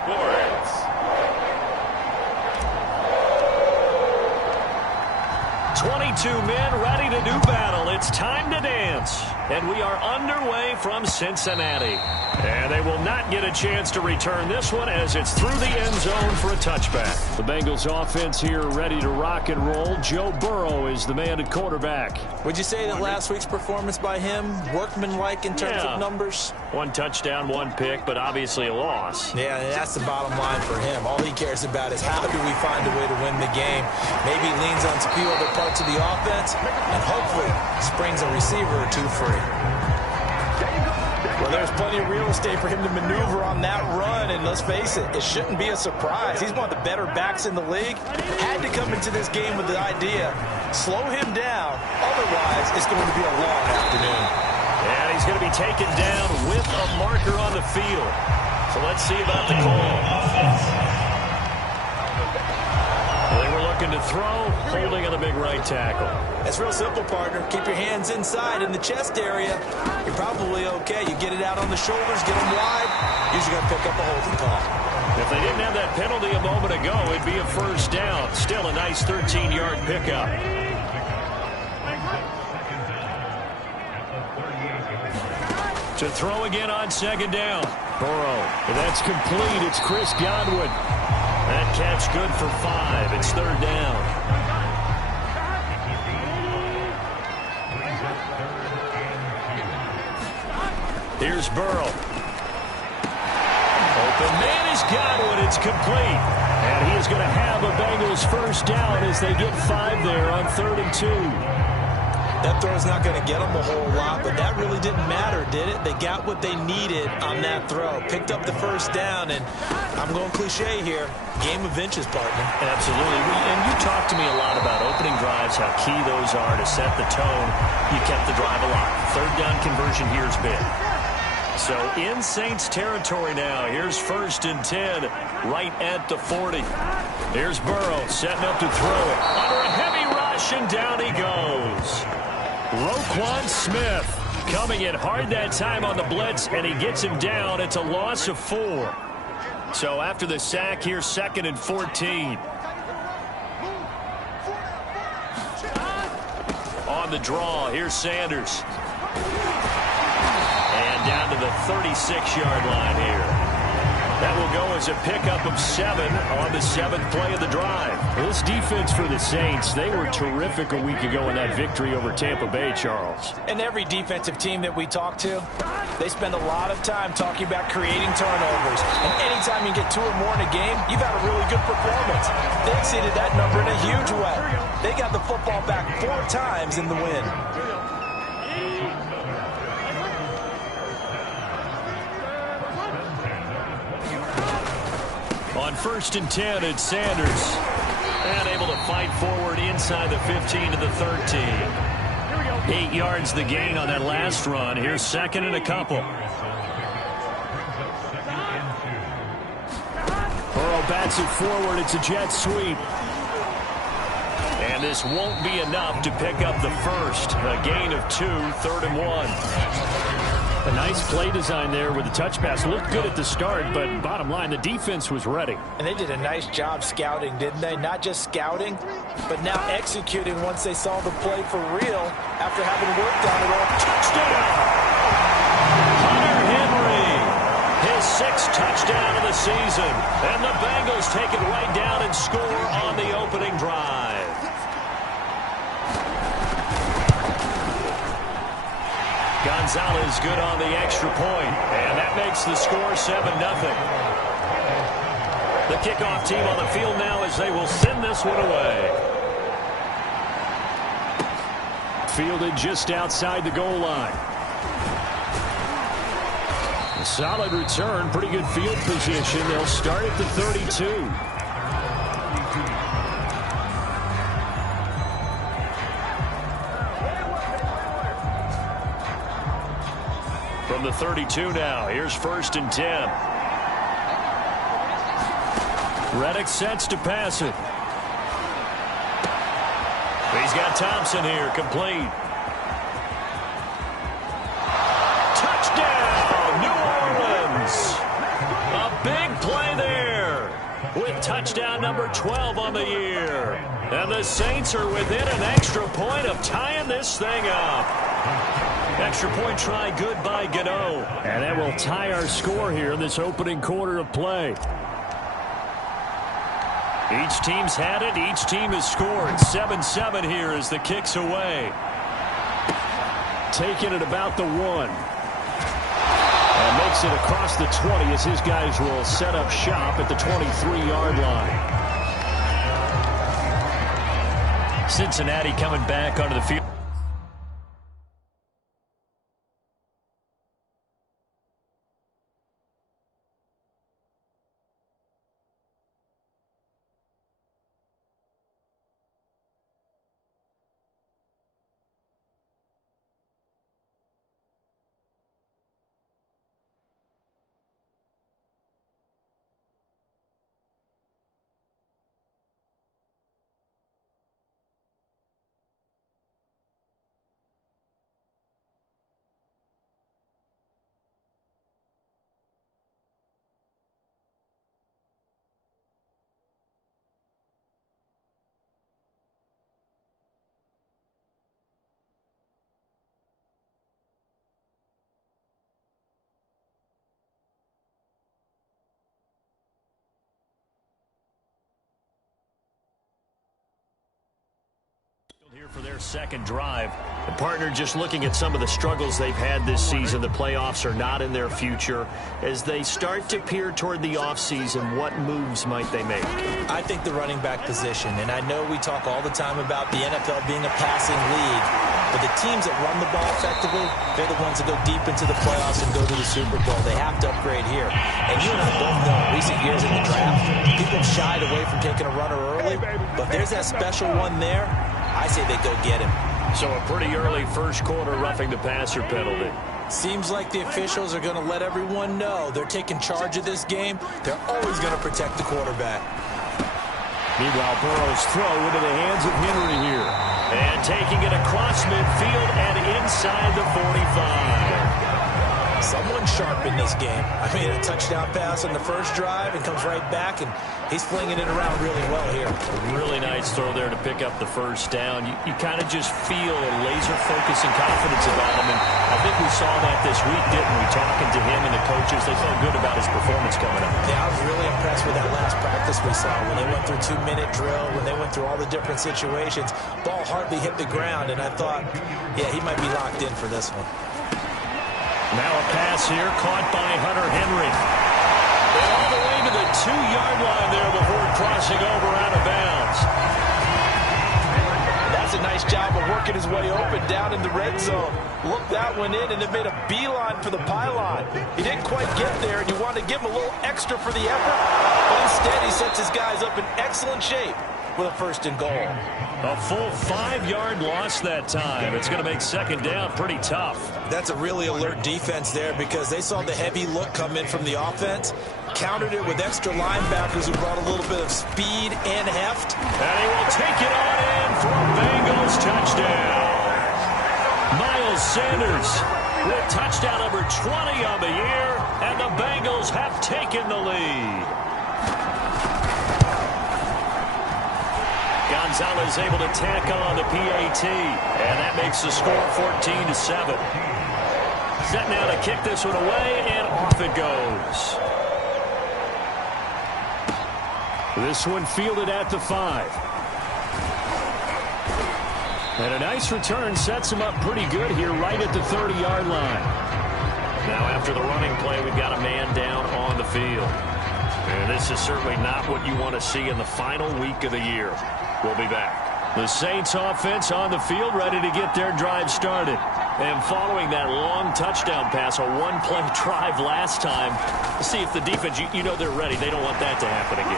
Sports. 22 men ready to do battle. It's time to dance. And we are underway from Cincinnati. And they will not get a chance to return this one as it's through the end zone for a touchback. The Bengals offense here ready to rock and roll. Joe Burrow is the man at quarterback. Would you say that last week's performance by him, workmanlike in terms of numbers? 1 touchdown, 1 pick, but obviously a loss. Yeah, that's the bottom line for him. All he cares about is how do we find a way to win the game. Maybe he leans on a few other parts of the offense and hopefully springs a receiver or two free. Well, there's plenty of real estate for him to maneuver on that run, and let's face it, it shouldn't be a surprise. He's one of the better backs in the league. Had to come into this game with the idea, slow him down, otherwise it's going to be a long afternoon. And he's going to be taken down with a marker on the field. So let's see about the call. They were looking to throw, holding on the big right tackle. It's real simple, partner. Keep your hands inside in the chest area. You're probably okay. You get it out on the shoulders, get them wide. Usually going to pick up a holding call. If they didn't have that penalty a moment ago, it'd be a first down. Still a nice 13-yard pickup. To throw again on second down. Burrow. That's complete. It's Chris Godwin. That catch good for 5. It's third down. Here's Burrow. Open man is Godwin. It's complete. And he is going to have a Bengals first down as they get 5 there on 3rd and 2. That throw's not going to get them a whole lot, but that really didn't matter, did it? They got what they needed on that throw. Picked up the first down, and I'm going cliche here. Game of inches, partner. Absolutely. And you talked to me a lot about opening drives, how key those are to set the tone. You kept the drive alive. Third down conversion here is big. So in Saints territory now. Here's 1st and 10, right at the 40. Here's Burrow setting up to throw it. Under a heavy rush, and down he goes. Roquan Smith coming in hard that time on the blitz, and he gets him down. It's a loss of 4. So after the sack, here's 2nd and 14. On the draw, here's Sanders. And down to the 36-yard line here. That will go as a pickup of 7 on the 7th play of the drive. This defense for the Saints, they were terrific a week ago in that victory over Tampa Bay, Charles. And every defensive team that we talk to, they spend a lot of time talking about creating turnovers. And anytime you get 2 or more in a game, you've had a really good performance. They exceeded that number in a huge way. They got the football back 4 times in the win. On 1st and 10, it's Sanders. And able to fight forward inside the 15 to the 13. 8 yards the gain on that last run. Here's 2nd and a couple. Burrow bats it forward. It's a jet sweep. And this won't be enough to pick up the first. A gain of 2, 3rd and 1. A nice play design there with the touch pass. Looked good at the start, but bottom line, the defense was ready. And they did a nice job scouting, didn't they? Not just scouting, but now executing once they saw the play for real after having worked on it all. Touchdown! Hunter Henry, his 6th touchdown of the season. And the Bengals take it right down and score on the opening drive. Gonzalez good on the extra point, and that makes the score 7-0. The kickoff team on the field now as they will send this one away. Fielded just outside the goal line. A solid return, pretty good field position. They'll start at the 32. From the 32 now, here's 1st and 10. Reddick sets to pass it. He's got Thompson here, complete. Touchdown, New Orleans. A big play there. with touchdown number 12 on the year. And the Saints are within an extra point of tying this thing up. Extra point try good by Gano. And that will tie our score here in this opening quarter of play. Each team's had it. Each team has scored. 7-7 here as the kick's away. Taking it about the 1. And makes it across the 20 as his guys will set up shop at the 23-yard line. Cincinnati coming back onto the field. Here for their second drive. The partner just looking at some of the struggles they've had this season. The playoffs are not in their future. As they start to peer toward the offseason, what moves might they make? I think the running back position, and I know we talk all the time about the NFL being a passing league, but the teams that run the ball effectively, they're the ones that go deep into the playoffs and go to the Super Bowl. They have to upgrade here. And you and I both know in recent years in the draft, people have shied away from taking a runner early, but there's that special one there. I say they go get him. So a pretty early first quarter roughing the passer penalty. Seems like the officials are going to let everyone know they're taking charge of this game. They're always going to protect the quarterback. Meanwhile, Burrow's throw into the hands of Henry here. And taking it across midfield and inside the 45. Someone sharp in this game. I mean, a touchdown pass on the first drive and comes right back, and he's flinging it around really well here. A really nice throw there to pick up the first down. You kind of just feel a laser focus and confidence about him, and I think we saw that this week, didn't we? Talking to him and the coaches, they felt good about his performance coming up. Yeah, I was really impressed with that last practice we saw when they went through 2-minute drill, when they went through all the different situations. Ball hardly hit the ground, and I thought, yeah, he might be locked in for this one. Now a pass here, caught by Hunter Henry. And all the way to the 2-yard line there before crossing over out of bounds. That's a nice job of working his way open down in the red zone. Looked that one in, and it made a beeline for the pylon. He didn't quite get there, and you wanted to give him a little extra for the effort. But instead, he sets his guys up in excellent shape with a 1st and goal. A full 5-yard loss that time. It's going to make second down pretty tough. That's a really alert defense there because they saw the heavy look come in from the offense, countered it with extra linebackers who brought a little bit of speed and heft. And he will take it on in for a Bengals touchdown. Miles Sanders with touchdown number 20 on the year, and the Bengals have taken the lead. Gonzalez able to tack on the PAT, and that makes the score 14-7. Set now to kick this one away, and off it goes. This one fielded at the 5. And a nice return sets him up pretty good here right at the 30-yard line. Now after the running play, we've got a man down on the field. And this is certainly not what you want to see in the final week of the year. We'll be back. The Saints offense on the field, ready to get their drive started. And following that long touchdown pass, a one-play drive last time, see if the defense, you know they're ready. They don't want that to happen again.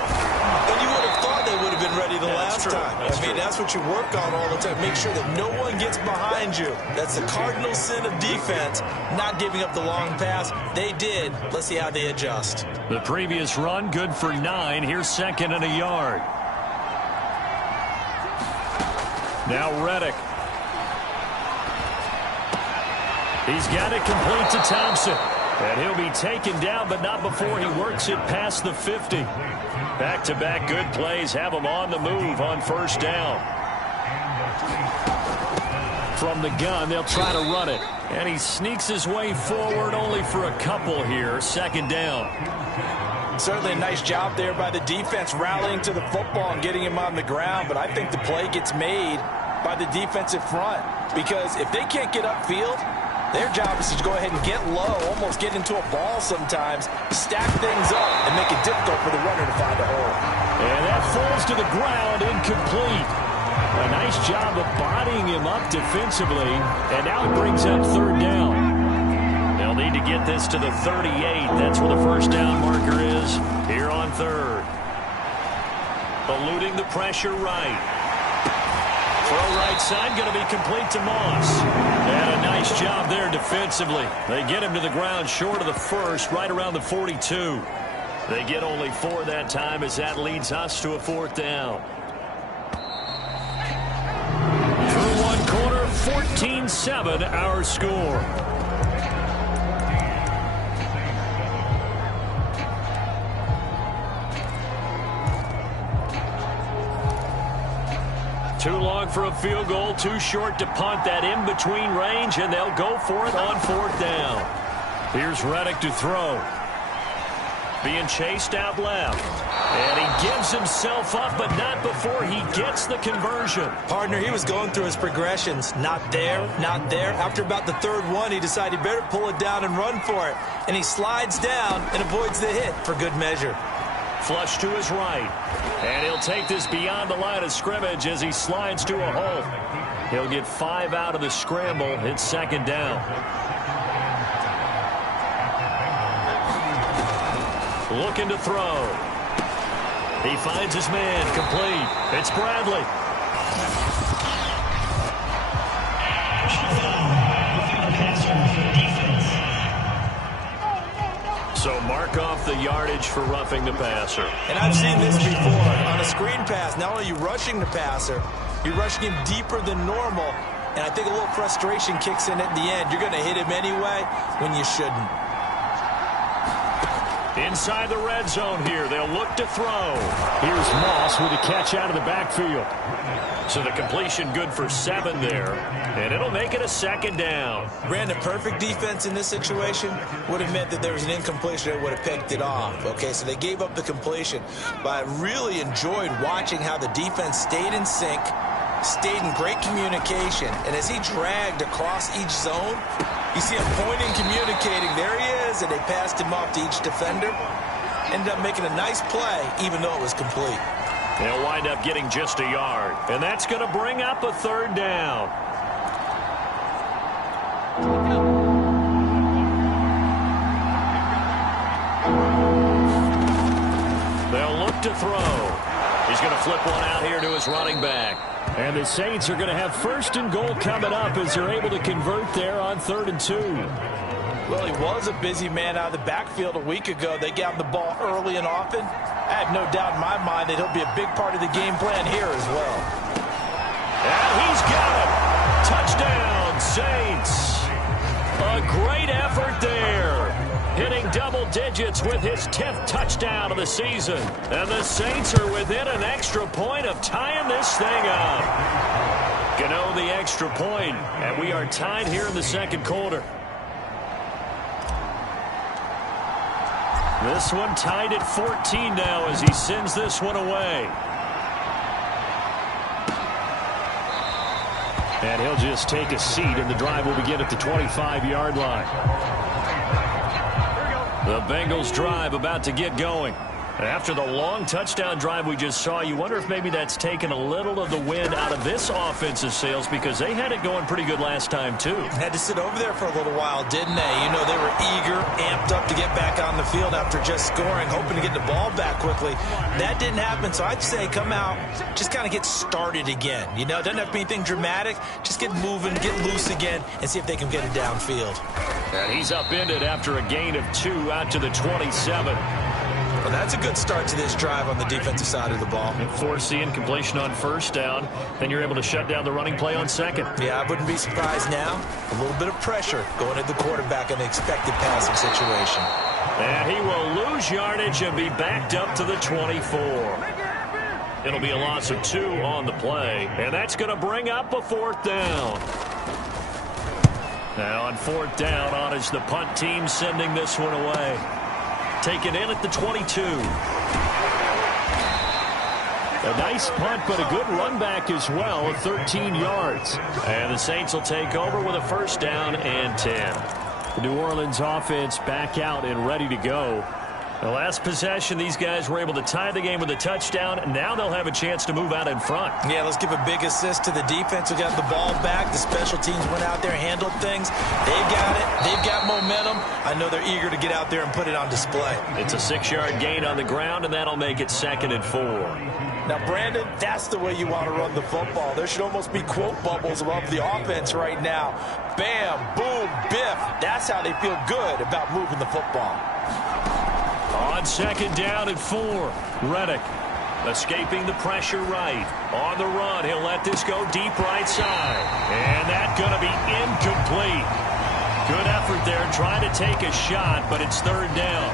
And you would have thought they would have been ready the last time. I mean, that's what you work on all the time. Make sure that no one gets behind you. That's the cardinal sin of defense, not giving up the long pass. They did. Let's see how they adjust. The previous run, good for 9. Here's 2nd and a yard. Now Reddick. He's got it complete to Thompson. And he'll be taken down, but not before he works it past the 50. Back-to-back good plays have him on the move on first down. From the gun, they'll try to run it. And he sneaks his way forward only for a couple here. Second down. Certainly a nice job there by the defense rallying to the football and getting him on the ground. But I think the play gets made by the defensive front. Because if they can't get upfield, their job is to go ahead and get low, almost get into a ball sometimes, stack things up, and make it difficult for the runner to find a hole. And that falls to the ground, incomplete. A nice job of bodying him up defensively, and now it brings up third down. They'll need to get this to the 38. That's where the first down marker is here on third. Eluding the pressure right. Throw right side, going to be complete to Moss. And a nice job there defensively. They get him to the ground short of the first, right around the 42. They get only 4 that time as that leads us to a fourth down. Through one quarter, 14-7 our score. Too long for a field goal, too short to punt. That in-between range, and they'll go for it on fourth down. Here's Reddick to throw. Being chased out left. And he gives himself up, but not before he gets the conversion. Partner, he was going through his progressions. Not there, not there. After about the third one, he decided he better pull it down and run for it. And he slides down and avoids the hit for good measure. Flush to his right. And he'll take this beyond the line of scrimmage as he slides to a hole. He'll get 5 out of the scramble. It's second down. Looking to throw. He finds his man. Complete. It's Bradley. So mark off the yardage for roughing the passer. And I've seen this before. On a screen pass, not only are you rushing the passer, you're rushing him deeper than normal. And I think a little frustration kicks in at the end. You're going to hit him anyway when you shouldn't. Inside the red zone here. They'll look to throw. Here's Moss with a catch out of the backfield. So the completion good for 7 there. And it'll make it a second down. Brandon, perfect defense in this situation would have meant that there was an incompletion that would have picked it off. Okay, so they gave up the completion. But I really enjoyed watching how the defense stayed in sync, stayed in great communication. And as he dragged across each zone, you see him pointing, communicating. There he is, and they passed him off to each defender. Ended up making a nice play, even though it was complete. They'll wind up getting just a yard. And that's going to bring up a third down. They'll look to throw. He's going to flip one out here to his running back. And the Saints are going to have first and goal coming up as they're able to convert there on 3rd and 2. Well, he was a busy man out of the backfield a week ago. They got him the ball early and often. I have no doubt in my mind that he'll be a big part of the game plan here as well. And he's got it. Touchdown, Saints. A great effort there. Hitting double digits with his 10th touchdown of the season. And the Saints are within an extra point of tying this thing up. Gano the extra point, and we are tied here in the second quarter. This one tied at 14 now as he sends this one away. And he'll just take a seat, and the drive will begin at the 25-yard line. The Bengals drive about to get going. After the long touchdown drive we just saw, you wonder if maybe that's taken a little of the wind out of this offensive sails because they had it going pretty good last time, too. Had to sit over there for a little while, didn't they? You know, they were eager, amped up to get back on the field after just scoring, hoping to get the ball back quickly. That didn't happen, so I'd say come out, just kind of get started again. You know, it doesn't have to be anything dramatic. Just get moving, get loose again, and see if they can get it downfield. And he's upended after a gain of 2 out to the 27. Well, that's a good start to this drive on the defensive side of the ball. And forcing completion on first down. Then you're able to shut down the running play on second. Yeah, I wouldn't be surprised now. A little bit of pressure going at the quarterback in an expected passing situation. And he will lose yardage and be backed up to the 24. It'll be a loss of 2 on the play. And that's going to bring up a 4th down. Now on 4th down, on is the punt team sending this one away. Taken in at the 22. A nice punt, but a good run back as well of 13 yards. And the Saints will take over with a 1st down and 10. The New Orleans offense back out and ready to go. The last possession, these guys were able to tie the game with a touchdown. Now they'll have a chance to move out in front. Yeah, let's give a big assist to the defense who got the ball back. The special teams went out there, handled things. They've got it. They've got momentum. I know they're eager to get out there and put it on display. It's a 6-yard gain on the ground, and that'll make it 2nd and 4. Now, Brandon, that's the way you want to run the football. There should almost be quote bubbles above the offense right now. Bam, boom, biff. That's how they feel good about moving the football. On 2nd down and 4, Reddick escaping the pressure right. On the run, he'll let this go deep right side. And that's going to be incomplete. Good effort there trying to take a shot, but it's 3rd down.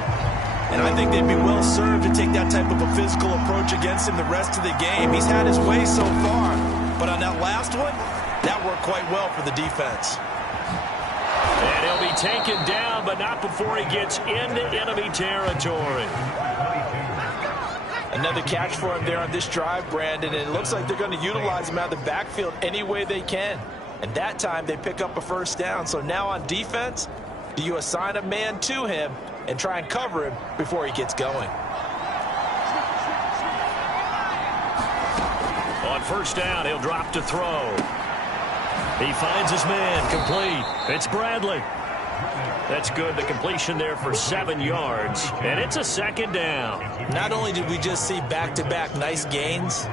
And I think they'd be well served to take that type of a physical approach against him the rest of the game. He's had his way so far. But on that last one, that worked quite well for the defense. And he'll be taken down, but not before he gets into enemy territory. Another catch for him there on this drive, Brandon, and it looks like they're going to utilize him out of the backfield any way they can. And that time they pick up a 1st down. So now on defense, do you assign a man to him and try and cover him before he gets going? On 1st down, he'll drop to throw. He finds his man, complete. It's Bradley. That's good. The completion there for 7 yards. And it's a 2nd down. Not only did we just see back-to-back nice gains,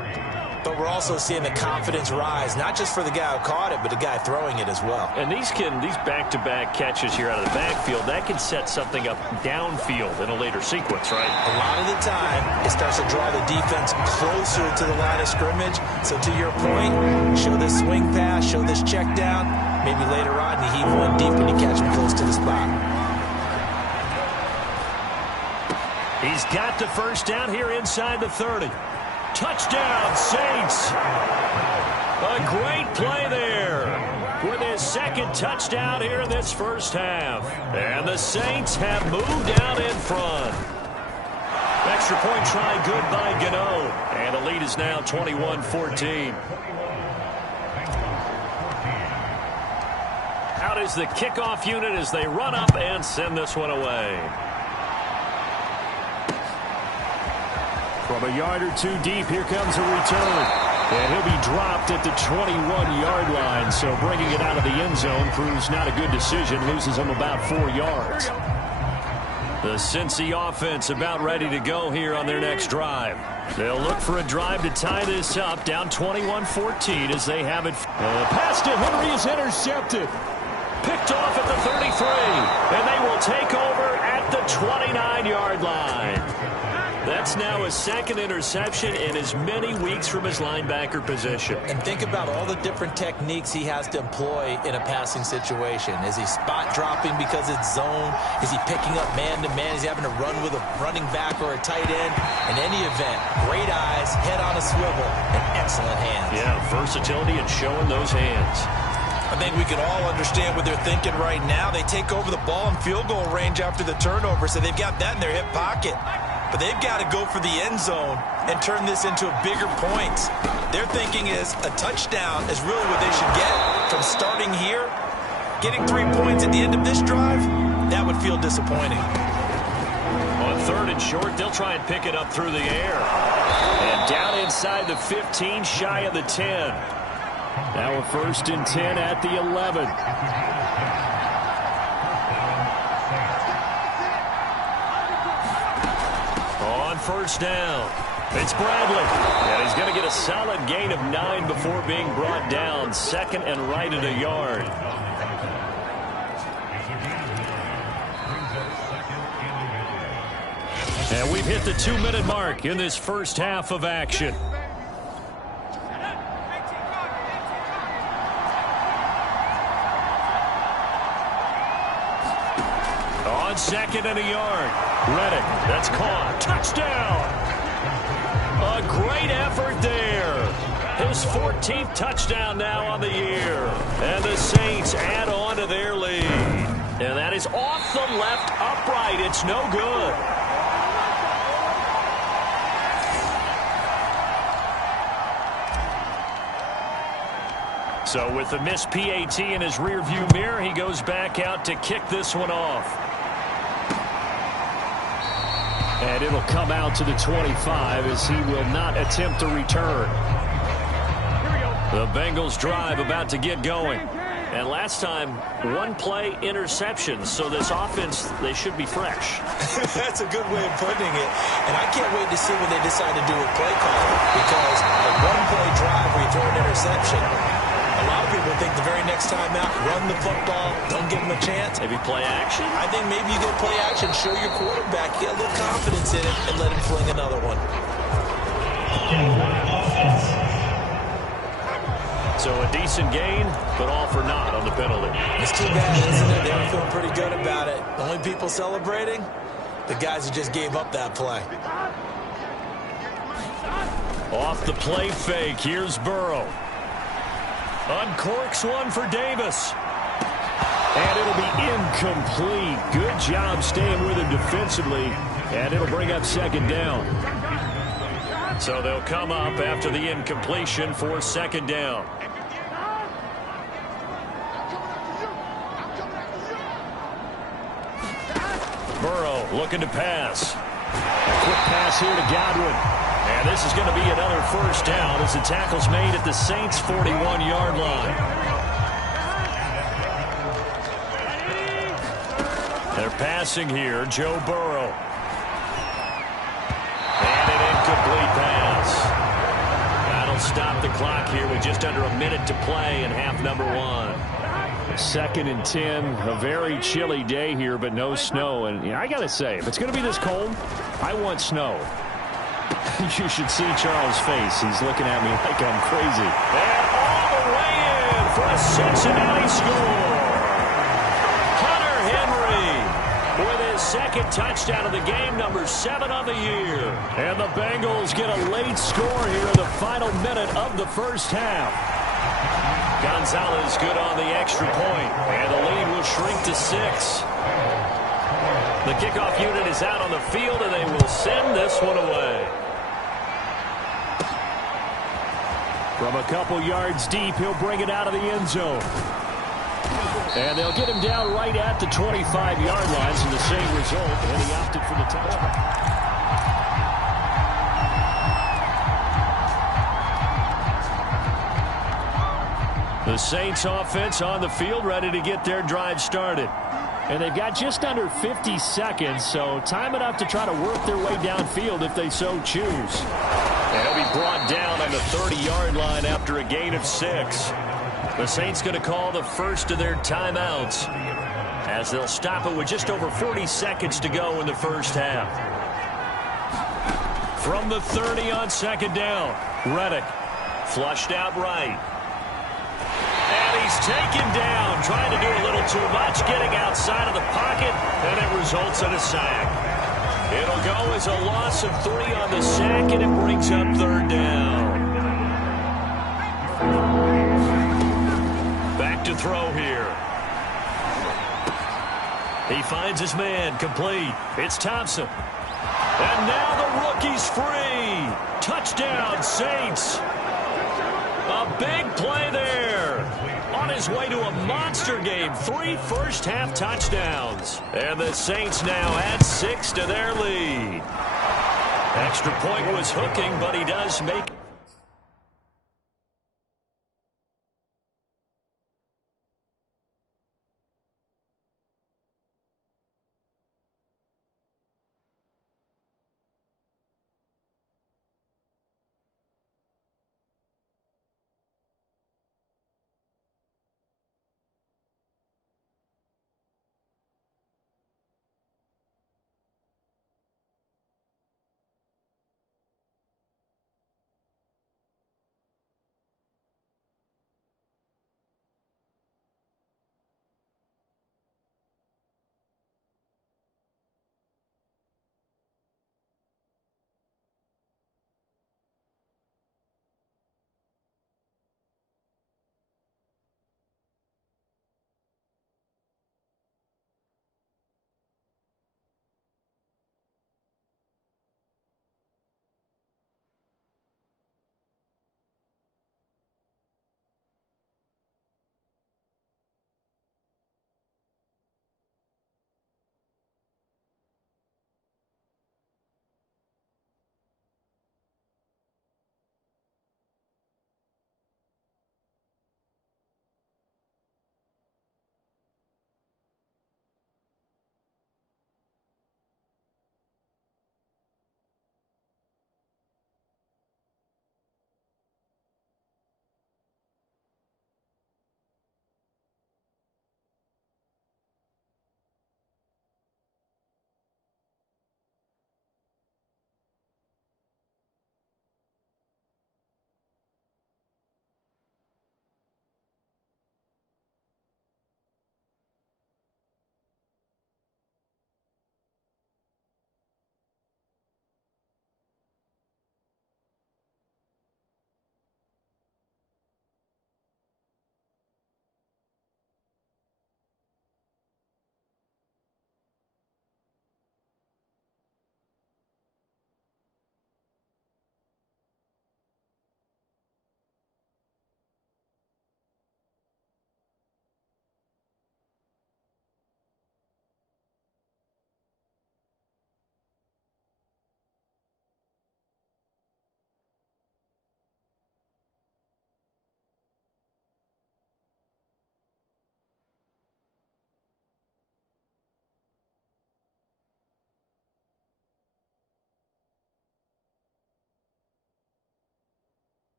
but we're also seeing the confidence rise, not just for the guy who caught it, but the guy throwing it as well. And these back-to-back catches here out of the backfield, that can set something up downfield in a later sequence, right? A lot of the time, it starts to draw the defense closer to the line of scrimmage. So to your point, show this swing pass, show this check down. Maybe later on, you heave one deep and you catch him close to the spot. He's got the 1st down here inside the 30. Touchdown, Saints. A great play there with his 2nd touchdown here in this 1st half. And the Saints have moved out in front. Extra point try good by Gano. And the lead is now 21-14. Out is the kickoff unit as they run up and send this one away. From a yard or 2 deep, here comes a return. And he'll be dropped at the 21-yard line. So bringing it out of the end zone proves not a good decision. Loses him about 4 yards. The Cincy offense about ready to go here on their next drive. They'll look for a drive to tie this up. Down 21-14 as they have it. Pass to Henry is intercepted. Picked off at the 33. And they will take over at the 29-yard line. That's now his 2nd interception in as many weeks from his linebacker position. And think about all the different techniques he has to employ in a passing situation. Is he spot dropping because it's zone? Is he picking up man-to-man? Is he having to run with a running back or a tight end? In any event, great eyes, head on a swivel, and excellent hands. Yeah, versatility and showing those hands. I think we can all understand what they're thinking right now. They take over the ball in field goal range after the turnover, so they've got that in their hip pocket. But they've got to go for the end zone and turn this into bigger points. Their thinking is a touchdown is really what they should get from starting here. Getting 3 points at the end of this drive, that would feel disappointing. On 3rd and short, they'll try and pick it up through the air. And down inside the 15, shy of the 10. Now a 1st and 10 at the 11. On 1st down, it's Bradley. And he's going to get a solid gain of 9 before being brought down. 2nd and right at a yard. And we've hit the 2-minute mark in this first half of action. On second and a yard. Reddick, that's caught. Touchdown! A great effort there. His 14th touchdown now on the year. And the Saints add on to their lead. And that is off the left upright. It's no good. So with the missed PAT in his rearview mirror, he goes back out to kick this one off. And it'll come out to the 25 as he will not attempt to return. The Bengals drive about to get going. And last time, one-play interceptions. So this offense, they should be fresh. That's a good way of putting it. And I can't wait to see what they decide to do with play calling. Because a one-play drive where you throw an interception, a lot of people think the very next time out, run the football, don't give them a chance. Maybe play action? I think maybe you get play action, show your quarterback, get a little confidence in it, and let him fling another one. So a decent gain, but all for naught on the penalty. It's too bad, isn't it? They were feeling pretty good about it. The only people celebrating, the guys who just gave up that play. Off the play fake, here's Burrow. Uncorks one for Davis. And it'll be incomplete. Good job staying with him defensively. And it'll bring up second down. So they'll come up after the incompletion for second down. Burrow looking to pass. A quick pass here to Godwin. And this is going to be another first down as the tackle's made at the Saints' 41-yard line. They're passing here, Joe Burrow. And an incomplete pass. That'll stop the clock here with just under a minute to play in half number one. Second and 10, a very chilly day here, but no snow. And I got to say, if it's going to be this cold, I want snow. You should see Charles' face. He's looking at me like I'm crazy. And all the way in for a Cincinnati score. Hunter Henry with his second touchdown of the game, number 7 on the year. And the Bengals get a late score here in the final minute of the first half. Gonzalez good on the extra point, and the lead will shrink to 6. The kickoff unit is out on the field, and they will send this one away. From a couple yards deep, he'll bring it out of the end zone. And they'll get him down right at the 25-yard lines in the same result, and he opted for the touchback. The Saints offense on the field ready to get their drive started. And they've got just under 50 seconds, so time enough to try to work their way downfield if they so choose. And he'll be brought down on the 30-yard line after a gain of 6. The Saints going to call the first of their timeouts as they'll stop it with just over 40 seconds to go in the first half. From the 30 on second down, Reddick flushed out right. And he's taken down, trying to do a little too much, getting outside of the pocket, and it results in a sack. It'll go as a loss of 3 on the sack, and it brings up third down. Back to throw here. He finds his man, complete. It's Thompson. And now the rookie's free. Touchdown, Saints. A big play there. On his way to a monster game. 3 first-half touchdowns. And the Saints now add 6 to their lead. Extra point was hooking, but he does make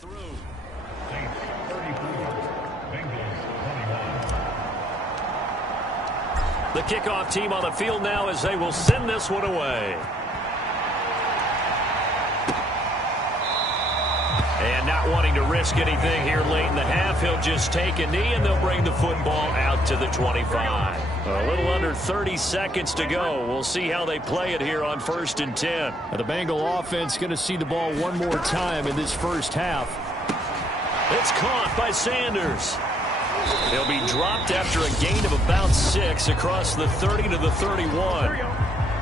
through. The kickoff team on the field now as they will send this one away. And not wanting to risk anything here late in the half, he'll just take a knee and they'll bring the football out to the 25. A little under 30 seconds to go. We'll see how they play it here on 1st and 10. The Bengal offense going to see the ball one more time in this first half. It's caught by Sanders. He'll be dropped after a gain of about 6 across the 30 to the 31.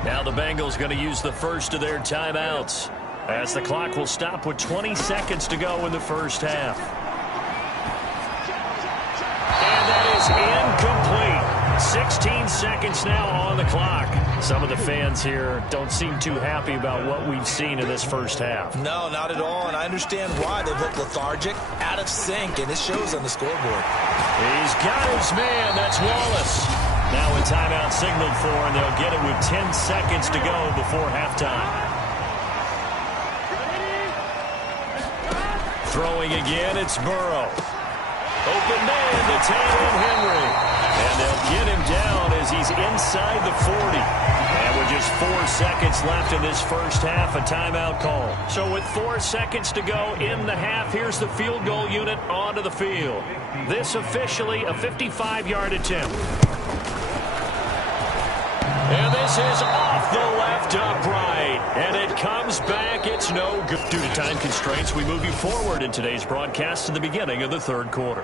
Now the Bengals going to use the first of their timeouts, as the clock will stop with 20 seconds to go in the first half. And that is incomplete. 16 seconds now on the clock. Some of the fans here don't seem too happy about what we've seen in this first half. No, not at all, and I understand why. They've looked lethargic, out of sync, and it shows on the scoreboard. He's got his man. That's Wallace. Now a timeout signaled for, and they'll get it with 10 seconds to go before halftime. Throwing again, it's Burrow. Open man to Taylor Henry. And they'll get him down as he's inside the 40. And with just 4 seconds left in this first half, a timeout call. So with 4 seconds to go in the half, here's the field goal unit onto the field. This officially a 55-yard attempt. And this is off the left upright. And it comes back. It's no good. Due to time constraints, we move you forward in today's broadcast to the beginning of the third quarter.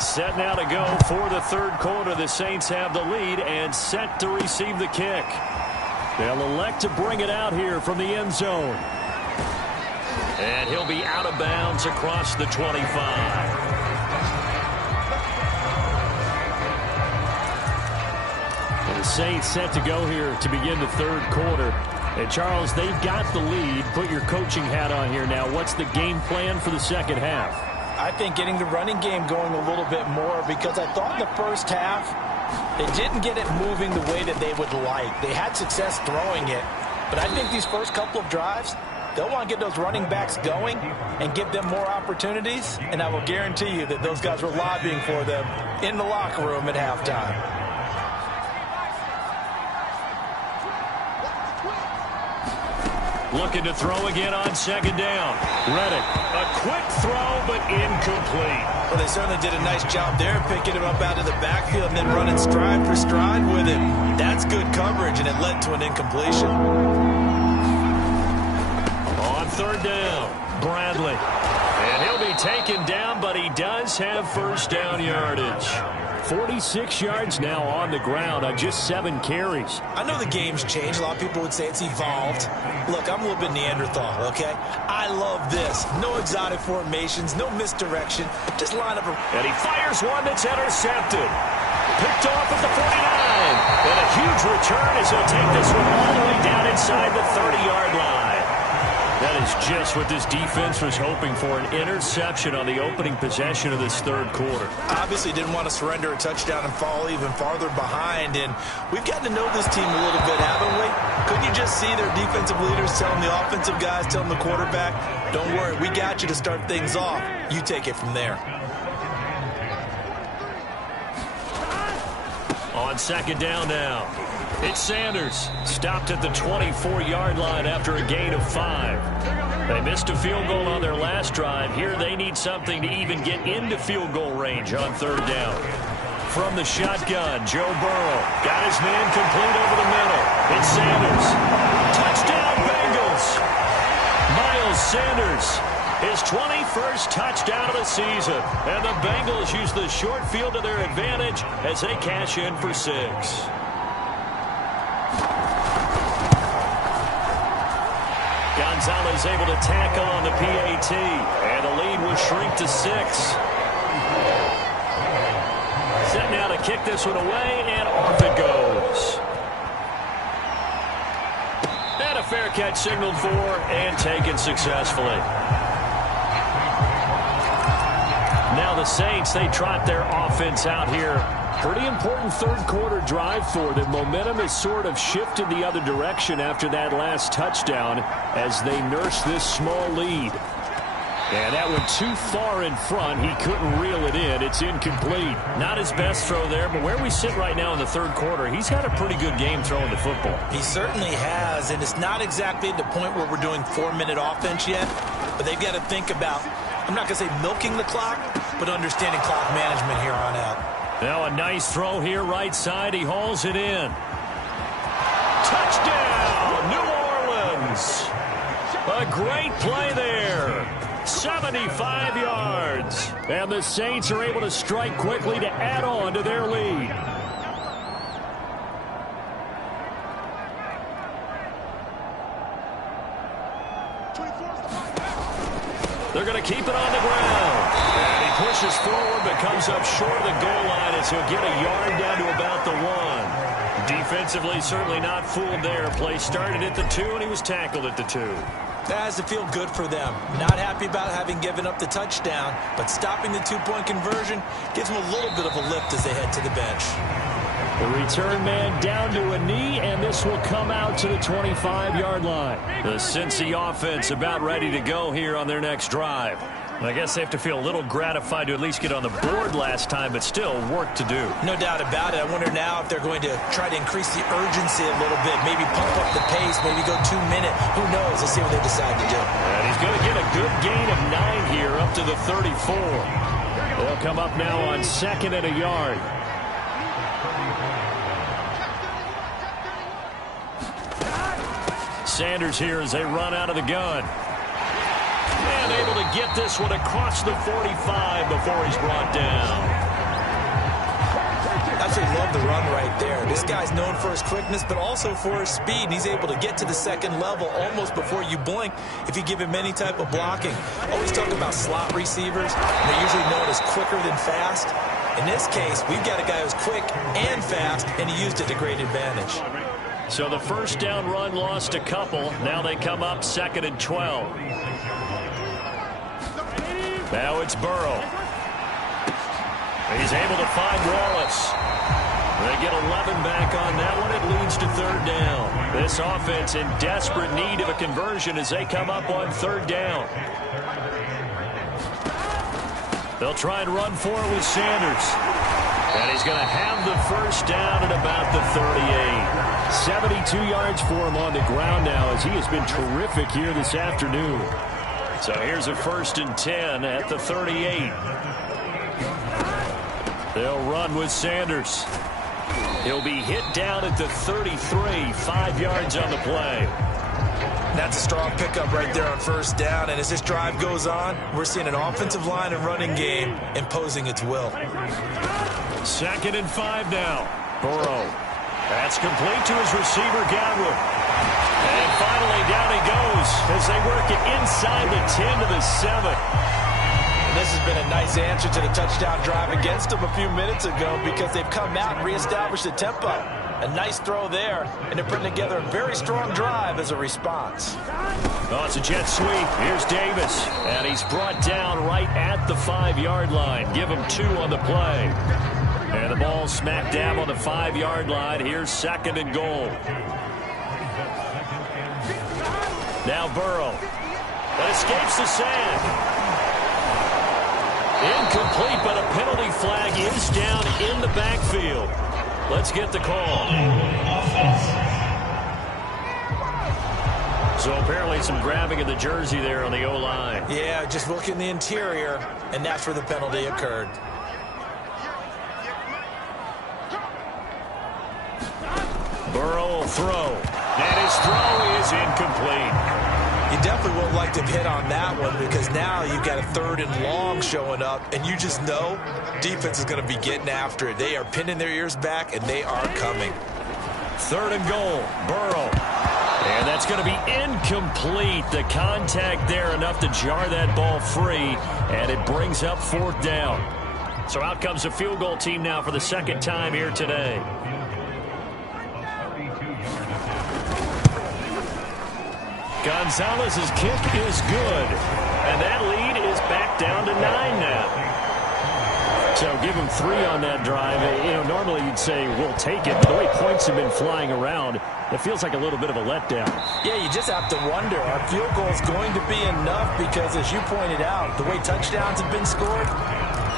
Set now to go for the third quarter. The Saints have the lead and set to receive the kick. They'll elect to bring it out here from the end zone. And he'll be out of bounds across the 25. The Saints set to go here to begin the third quarter. And Charles, they've got the lead. Put your coaching hat on here now. What's the game plan for the second half? I think getting the running game going a little bit more, because I thought in the first half they didn't get it moving the way that they would like. They had success throwing it, but I think these first couple of drives, they'll want to get those running backs going and give them more opportunities, and I will guarantee you that those guys were lobbying for them in the locker room at halftime. Looking to throw again on second down. Reddick, a quick throw, but incomplete. Well, they certainly did a nice job there, picking him up out of the backfield and then running stride for stride with him. That's good coverage, and it led to an incompletion. On third down, Bradley. And he'll be taken down, but he does have first down yardage. 46 yards now on the ground on just 7 carries. I know the game's changed. A lot of people would say it's evolved. Look, I'm a little bit Neanderthal, okay? I love this. No exotic formations, no misdirection. Just line up. And he fires one that's intercepted. Picked off at the 49. And a huge return as he'll take this one all the way down inside the 30-yard line. That is just what this defense was hoping for, an interception on the opening possession of this third quarter. Obviously didn't want to surrender a touchdown and fall even farther behind, and we've gotten to know this team a little bit, haven't we? Couldn't you just see their defensive leaders telling the offensive guys, telling the quarterback, don't worry, we got you to start things off. You take it from there. On second down now, it's Sanders. Stopped at the 24-yard line after a gain of 5. They missed a field goal on their last drive. Here they need something to even get into field goal range on third down. From the shotgun, Joe Burrow got his man complete over the middle. It's Sanders. Touchdown, Bengals. Miles Sanders, his 21st touchdown of the season. And the Bengals use the short field to their advantage as they cash in for 6. Gonzalez able to tackle on the PAT, and the lead will shrink to 6. Set now to kick this one away, and off it goes. And a fair catch signaled for and taken successfully. Now the Saints, they trot their offense out here Pretty important third-quarter drive for them. Momentum has sort of shifted the other direction after that last touchdown as they nurse this small lead. And that went too far in front. He couldn't reel it in. It's incomplete. Not his best throw there, but where we sit right now in the third quarter, he's had a pretty good game throwing the football. He certainly has, and it's not exactly at the point where we're doing 4-minute offense yet, but they've got to think about, I'm not going to say milking the clock, but understanding clock management here on out. Now a nice throw here, right side. He hauls it in. Touchdown, New Orleans. A great play there. 75 yards. And the Saints are able to strike quickly to add on to their lead. They're going to keep it on the ground. And he pushes forward but comes up short of the goal line as he'll get a yard down to about the 1. Defensively, certainly not fooled there. Play started at the 2, and he was tackled at the 2. That has to feel good for them. Not happy about having given up the touchdown, but stopping the 2-point conversion gives them a little bit of a lift as they head to the bench. The return man down to a knee, and this will come out to the 25-yard line. The Cincy offense about ready to go here on their next drive. I guess they have to feel a little gratified to at least get on the board last time, but still work to do. No doubt about it. I wonder now if they're going to try to increase the urgency a little bit, maybe pump up the pace, maybe go 2-minute. Who knows? Let's see what they decide to do. And he's going to get a good gain of 9 here up to the 34. They'll come up now on 2nd and a yard. Sanders here as they run out of the gun. And able to get this one across the 45 before he's brought down. Absolutely love the run right there. This guy's known for his quickness, but also for his speed. He's able to get to the second level almost before you blink if you give him any type of blocking. Always talk about slot receivers. They're usually known as quicker than fast. In this case, we've got a guy who's quick and fast, and he used it to great advantage. So the first down run lost a couple. Now they come up 2nd and 12. Now it's Burrow. He's able to find Wallace. They get 11 back on that one. It leads to 3rd down. This offense in desperate need of a conversion as they come up on 3rd down. They'll try and run for it with Sanders. And he's going to have the first down at about the 38. 72 yards for him on the ground now as he has been terrific here this afternoon. So here's a 1st and 10 at the 38. They'll run with Sanders. He'll be hit down at the 33, 5 yards on the play. That's a strong pickup right there on 1st down, and as this drive goes on, we're seeing an offensive line and running game imposing its will. 2nd and 5 now. Burrow. That's complete to his receiver, Godwin. And finally, down he goes as they work it inside the 10 to the 7. And this has been a nice answer to the touchdown drive against them a few minutes ago because they've come out and reestablished the tempo. A nice throw there, and they're putting together a very strong drive as a response. Oh, it's a jet sweep. Here's Davis, and he's brought down right at the 5-yard line. Give him 2 on the play. And the ball smack dab on the 5-yard line. Here's 2nd and goal. Now Burrow. That escapes the sand. Incomplete, but a penalty flag is down in the backfield. Let's get the call. So apparently some grabbing of the jersey there on the O-line. Yeah, just look in the interior, and that's where the penalty occurred. Burrow will throw. And his throw is incomplete. You definitely won't like to hit on that one because now you've got a 3rd and long showing up, and you just know defense is going to be getting after it. They are pinning their ears back, and they are coming. 3rd and goal. Burrow. And that's going to be incomplete. The contact there enough to jar that ball free, and it brings up 4th down. So out comes the field goal team now for the 2nd time here today. Gonzalez's kick is good, and that lead is back down to 9 now. So give him 3 on that drive. Normally you'd say we'll take it, but the way points have been flying around, it feels like a little bit of a letdown. Yeah, you just have to wonder, are field goals going to be enough? Because as you pointed out, the way touchdowns have been scored,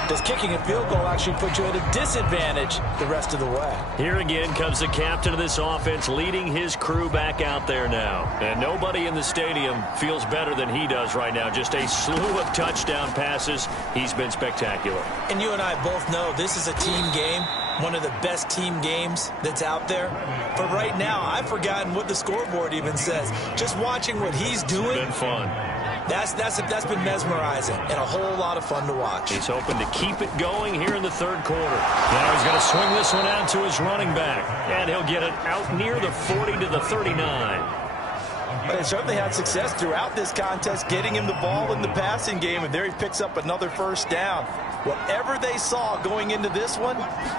does kicking a field goal actually put you at a disadvantage the rest of the way? Here again comes the captain of this offense leading his crew back out there now. And nobody in the stadium feels better than he does right now. Just a slew of touchdown passes. He's been spectacular. And you and I both know this is a team game, one of the best team games that's out there. But right now, I've forgotten what the scoreboard even says. Just watching what he's doing. It's been fun. That's been mesmerizing and a whole lot of fun to watch. He's hoping to keep it going here in the third quarter. Now he's going to swing this one out to his running back. And he'll get it out near the 40 to the 39. They certainly had success throughout this contest, getting him the ball in the passing game, and there he picks up another first down. Whatever they saw going into this one,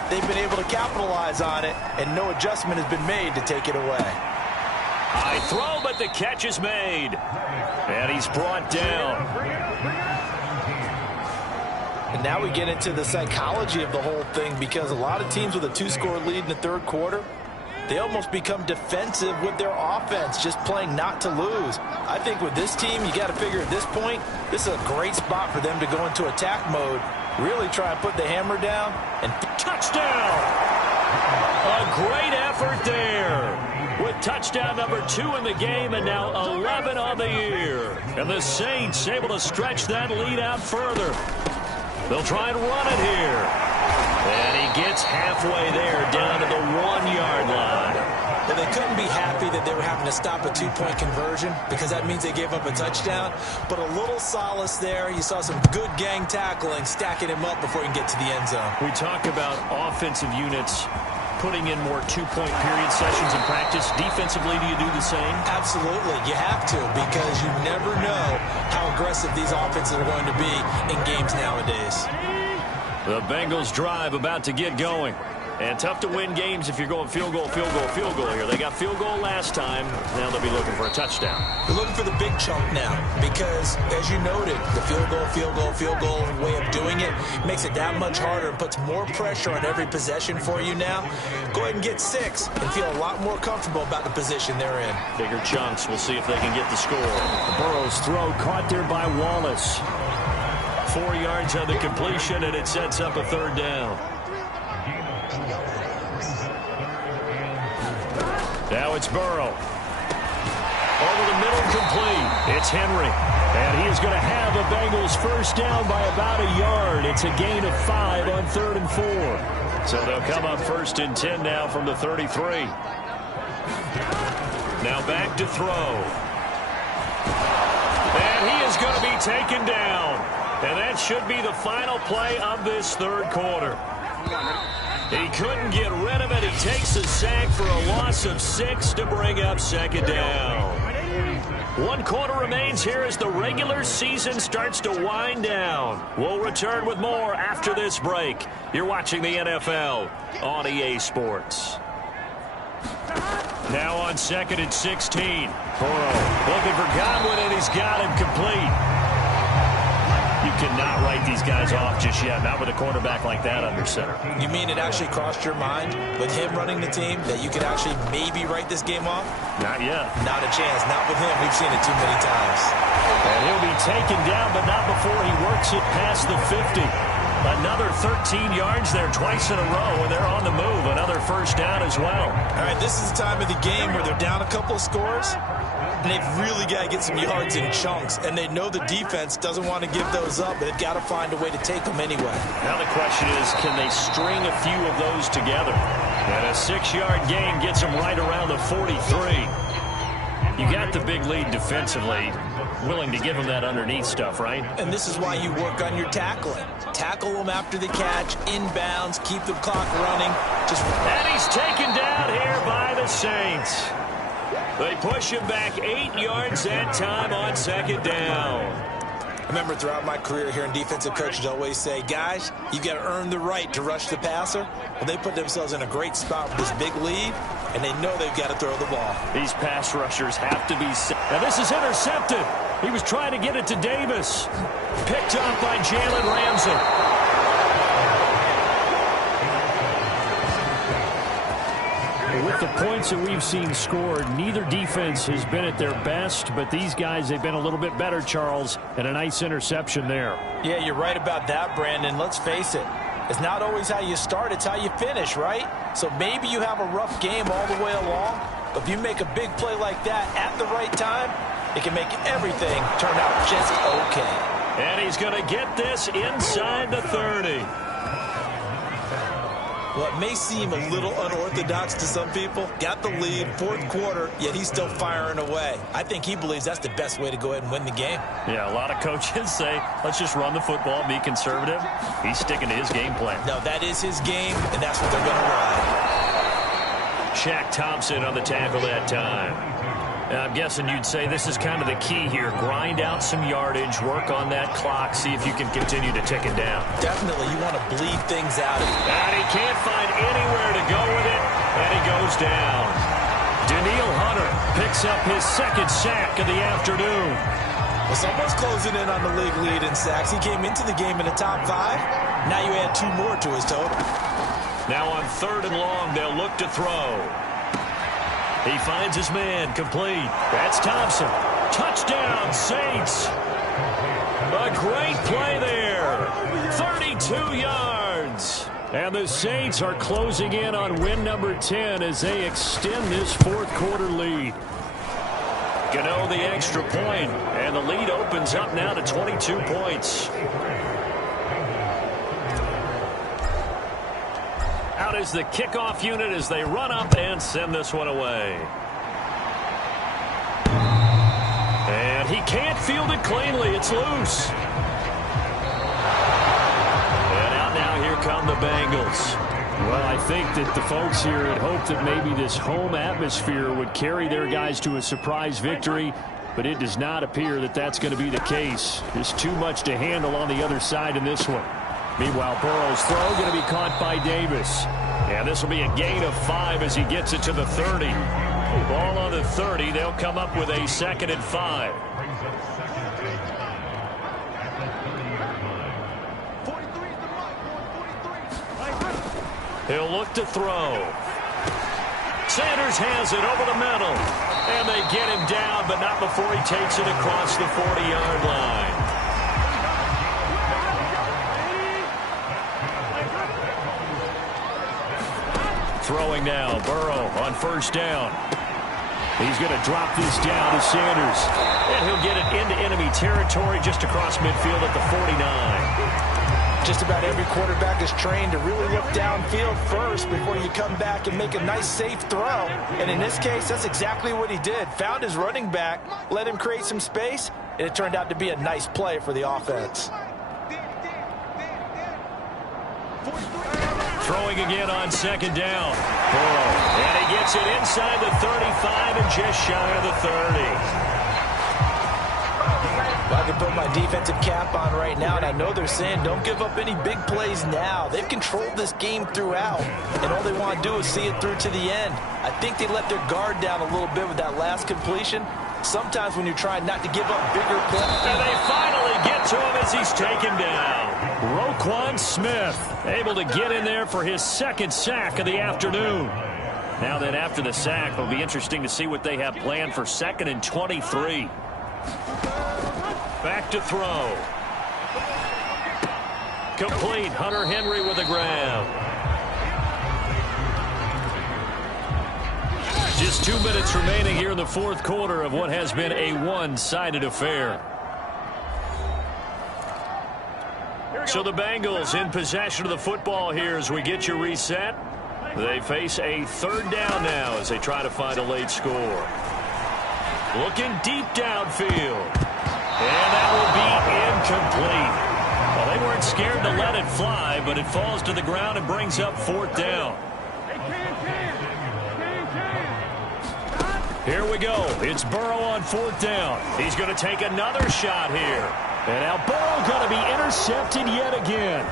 they've been able to capitalize on it, and no adjustment has been made to take it away. High throw, but the catch is made. And he's brought down. And now we get into the psychology of the whole thing, because a lot of teams with a 2-score lead in the third quarter, they almost become defensive with their offense, just playing not to lose. I think with this team, you got to figure at this point, this is a great spot for them to go into attack mode, really try and put the hammer down. And touchdown! A great effort there. With touchdown number 2 in the game, and now 11 on the year. And the Saints able to stretch that lead out further. They'll try and run it here. And he gets halfway there, down to the 1-yard line. Well, they couldn't be happy that they were having to stop a 2-point conversion, because that means they gave up a touchdown. But a little solace there. You saw some good gang tackling, stacking him up before he can get to the end zone. We talk about offensive units putting in more 2-point period sessions in practice. Defensively, do you do the same? Absolutely. You have to, because you never know how aggressive these offenses are going to be in games nowadays. The Bengals drive about to get going. And tough to win games if you're going field goal, field goal, field goal here. They got field goal last time. Now they'll be looking for a touchdown. They're looking for the big chunk now, because, as you noted, the field goal way of doing it makes it that much harder and puts more pressure on every possession for you now. Go ahead and get 6 and feel a lot more comfortable about the position they're in. Bigger chunks. We'll see if they can get the score. Burrow's throw caught there by Wallace. 4 yards on the completion, and it sets up a third down. Now it's Burrow. Over the middle, complete. It's Henry. And he is going to have the Bengals first down by about a yard. It's a gain of 5 on 3rd and 4. So they'll come up 1st and 10 now from the 33. Now back to throw. And he is going to be taken down. And that should be the final play of this third quarter. He couldn't get rid of it. He takes a sack for a loss of 6 to bring up 2nd down. 1 quarter remains here as the regular season starts to wind down. We'll return with more after this break. You're watching the NFL on EA Sports. Now on 2nd and 16. Burrow looking for Godwin, and he's got him complete. You cannot write these guys off just yet, not with a quarterback like that under center. You mean it actually crossed your mind with him running the team that you could actually maybe write this game off? Not yet. Not a chance. Not with him. We've seen it too many times. And he'll be taken down, but not before he works it past the 50. Another 13 yards there twice in a row, and they're on the move. Another first down as well. All right, this is the time of the game where they're down a couple of scores, and they've really got to get some yards in chunks, and they know the defense doesn't want to give those up, but they've got to find a way to take them anyway. Now the question is, can they string a few of those together? And a 6-yard gain gets them right around the 43. You got the big lead defensively. Willing to give them that underneath stuff, right? And this is why you work on your tackling. Tackle them after the catch, inbounds, keep the clock running. And he's taken down here by the Saints. They push him back 8 yards that time on 2nd down. I remember throughout my career hearing defensive coaches always say, guys, you've got to earn the right to rush the passer. Well, they put themselves in a great spot with this big lead, and they know they've got to throw the ball. These pass rushers have to be set. Now this is intercepted. He was trying to get it to Davis. Picked up by Jalen Ramsey. With the points that we've seen scored, neither defense has been at their best, but these guys, they've been a little bit better, Charles, and a nice interception there. Yeah, you're right about that, Brandon. Let's face it. It's not always how you start, it's how you finish, right? So maybe you have a rough game all the way along, but if you make a big play like that at the right time, it can make everything turn out just okay. And he's going to get this inside the 30. Well, it may seem a little unorthodox to some people. Got the lead, fourth quarter, yet he's still firing away. I think he believes that's the best way to go ahead and win the game. Yeah, a lot of coaches say, let's just run the football, be conservative. He's sticking to his game plan. No, that is his game, and that's what they're going to ride. Shaq Thompson on the tackle that time. I'm guessing you'd say this is kind of the key here. Grind out some yardage, work on that clock, see if you can continue to tick it down. Definitely, you want to bleed things out. And he can't find anywhere to go with it, and he goes down. Daniil Hunter picks up his second sack of the afternoon. Well, someone's closing in on the league lead in sacks. He came into the game in the top 5. Now you add 2 more to his total. Now on 3rd and long, they'll look to throw. He finds his man, complete. That's Thompson. Touchdown, Saints. A great play there. 32 yards. And the Saints are closing in on win number 10 as they extend this fourth quarter lead. Gano the extra point, and the lead opens up now to 22 points. Out is the kickoff unit as they run up and send this one away. And he can't field it cleanly. It's loose. And out now, here come the Bengals. Well, I think that the folks here had hoped that maybe this home atmosphere would carry their guys to a surprise victory, but it does not appear that that's going to be the case. There's too much to handle on the other side in this one. Meanwhile, Burrow's throw going to be caught by Davis. And this will be a gain of 5 as he gets it to the 30. Ball on the 30. They'll come up with a 2nd and 5. He'll look to throw. Sanders has it over the middle. And they get him down, but not before he takes it across the 40-yard line. Throwing now, Burrow on 1st down. He's going to drop this down to Sanders. And he'll get it into enemy territory just across midfield at the 49. Just about every quarterback is trained to really look downfield first before you come back and make a nice, safe throw. And in this case, that's exactly what he did. Found his running back, let him create some space, and it turned out to be a nice play for the offense. Throwing again on 2nd down. Burrow. And he gets it inside the 35 and just shy of the 30. Well, I can put my defensive cap on right now, and I know they're saying don't give up any big plays now. They've controlled this game throughout, and all they want to do is see it through to the end. I think they let their guard down a little bit with that last completion. Sometimes when you're trying not to give up bigger plays. And they finally get to him as he's taken down. Roquan Smith able to get in there for his 2nd sack of the afternoon. Now then, after the sack, it'll be interesting to see what they have planned for 2nd and 23. Back to throw. Complete. Hunter Henry with a grab. Just 2 minutes remaining here in the fourth quarter of what has been a one-sided affair. So the Bengals in possession of the football here as we get you reset. They face a 3rd down now as they try to find a late score. Looking deep downfield. And that will be incomplete. Well, they weren't scared to let it fly, but it falls to the ground and brings up 4th down. Here we go. It's Burrow on 4th down. He's going to take another shot here. And now Burrow going to be intercepted yet again.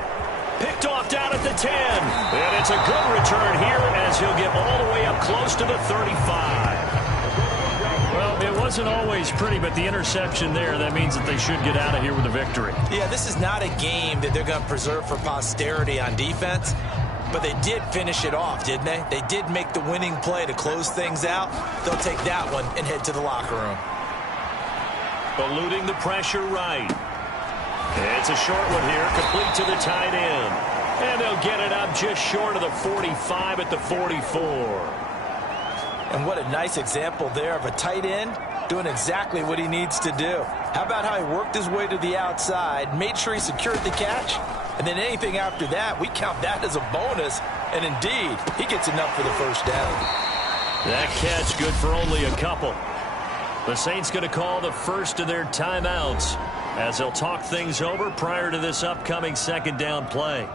Picked off down at the 10. And it's a good return here as he'll get all the way up close to the 35. Well, it wasn't always pretty, but the interception there, that means that they should get out of here with a victory. Yeah, this is not a game that they're going to preserve for posterity on defense. But they did finish it off, didn't they? They did make the winning play to close things out. They'll take that one and head to the locker room. Eluding the pressure right. It's a short one here, complete to the tight end. And they'll get it up just short of the 45 at the 44. And what a nice example there of a tight end doing exactly what he needs to do. How about how he worked his way to the outside, made sure he secured the catch, and then anything after that, we count that as a bonus. And indeed, he gets enough for the first down. That catch good for only a couple. The Saints going to call the first of their timeouts as they'll talk things over prior to this upcoming second down play.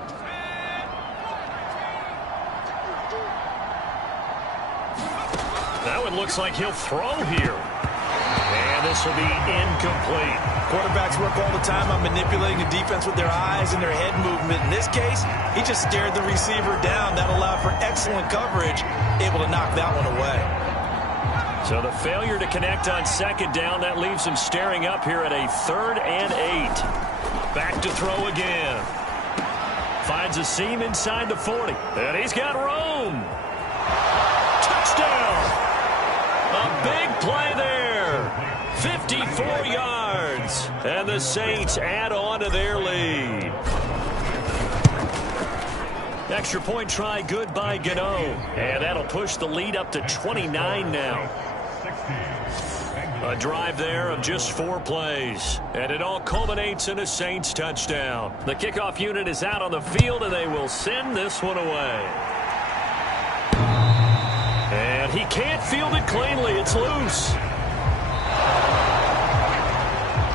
Now it looks like he'll throw here. And this will be incomplete. Quarterbacks work all the time on manipulating the defense with their eyes and their head movement. In this case, he just stared the receiver down. That allowed for excellent coverage, able to knock that one away. So the failure to connect on second down, that leaves him staring up here at a 3rd and 8. Back to throw again. Finds a seam inside the 40. And he's got room. Touchdown. A big play there. 54 yards. And the Saints add on to their lead. Extra point try good by Gano. And that'll push the lead up to 29 now. A drive there of just 4 plays. And it all culminates in a Saints touchdown. The kickoff unit is out on the field, and they will send this one away. And he can't field it cleanly. It's loose.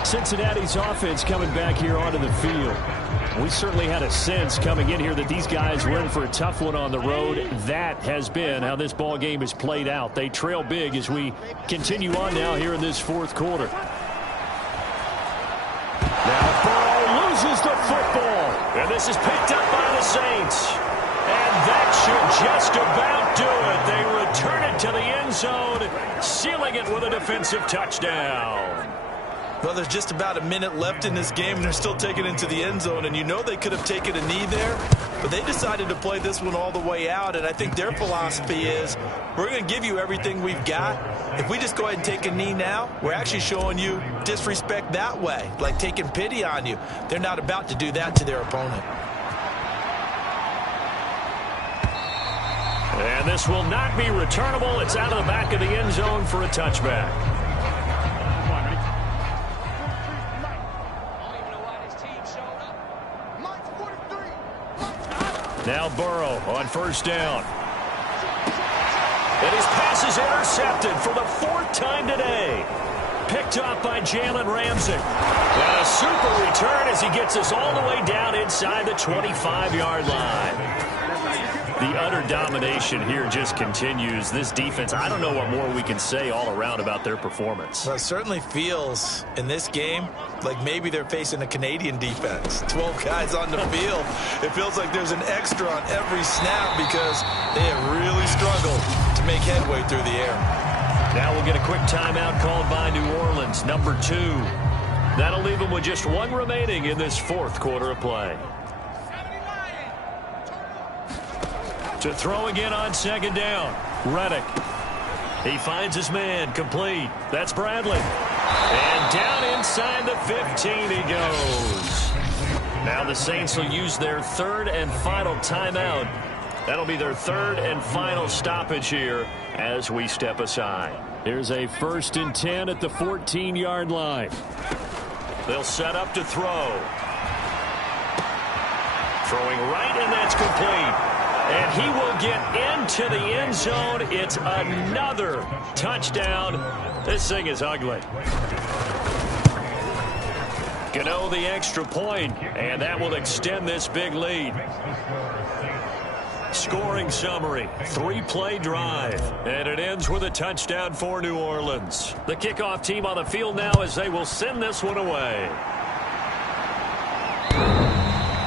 Cincinnati's offense coming back here onto the field. We certainly had a sense coming in here that these guys were in for a tough one on the road. That has been how this ball game is played out. They trail big as we continue on now here in this 4th quarter. Now Burrow loses the football. And this is picked up by the Saints. And that should just about do it. They return it to the end zone, sealing it with a defensive touchdown. Well, there's just about a minute left in this game, and they're still taking it into the end zone. And you know they could have taken a knee there, but they decided to play this one all the way out. And I think their philosophy is, we're going to give you everything we've got. If we just go ahead and take a knee now, we're actually showing you disrespect that way, like taking pity on you. They're not about to do that to their opponent. And this will not be returnable. It's out of the back of the end zone for a touchback. Now Burrow on first down. And his pass is intercepted for the 4th time today. Picked up by Jalen Ramsey. And a super return as he gets us all the way down inside the 25-yard line. The utter domination here just continues. This defense, I don't know what more we can say all around about their performance. Well, it certainly feels in this game like maybe they're facing a Canadian defense. 12 guys on the field. It feels like there's an extra on every snap because they have really struggled to make headway through the air. Now we'll get a quick timeout called by New Orleans, number 2. That'll leave them with just 1 remaining in this 4th quarter of play. To throw again on second down. Reddick. He finds his man. Complete. That's Bradley. And down inside the 15 he goes. Now the Saints will use their 3rd and final timeout. That'll be their 3rd and final stoppage here as we step aside. Here's a 1st and 10 at the 14-yard line. They'll set up to throw. Throwing right, and that's complete. And he will get into the end zone. It's another touchdown. This thing is ugly. Gano the extra point, and that will extend this big lead. Scoring summary, 3-play drive, and it ends with a touchdown for New Orleans. The kickoff team on the field now as they will send this one away.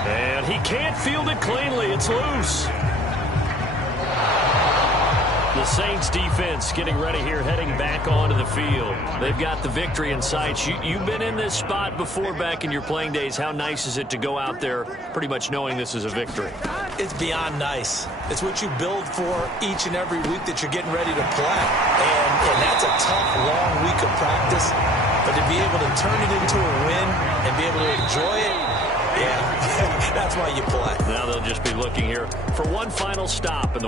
And he can't field it cleanly. It's loose. The Saints defense getting ready here, heading back onto the field. They've got the victory in sight. You've been in this spot before back in your playing days. How nice is it to go out there pretty much knowing this is a victory? It's beyond nice. It's what you build for each and every week that you're getting ready to play. And that's a tough, long week of practice. But to be able to turn it into a win and be able to enjoy it, yeah, that's why you play. Now they'll just be looking here for one final stop in the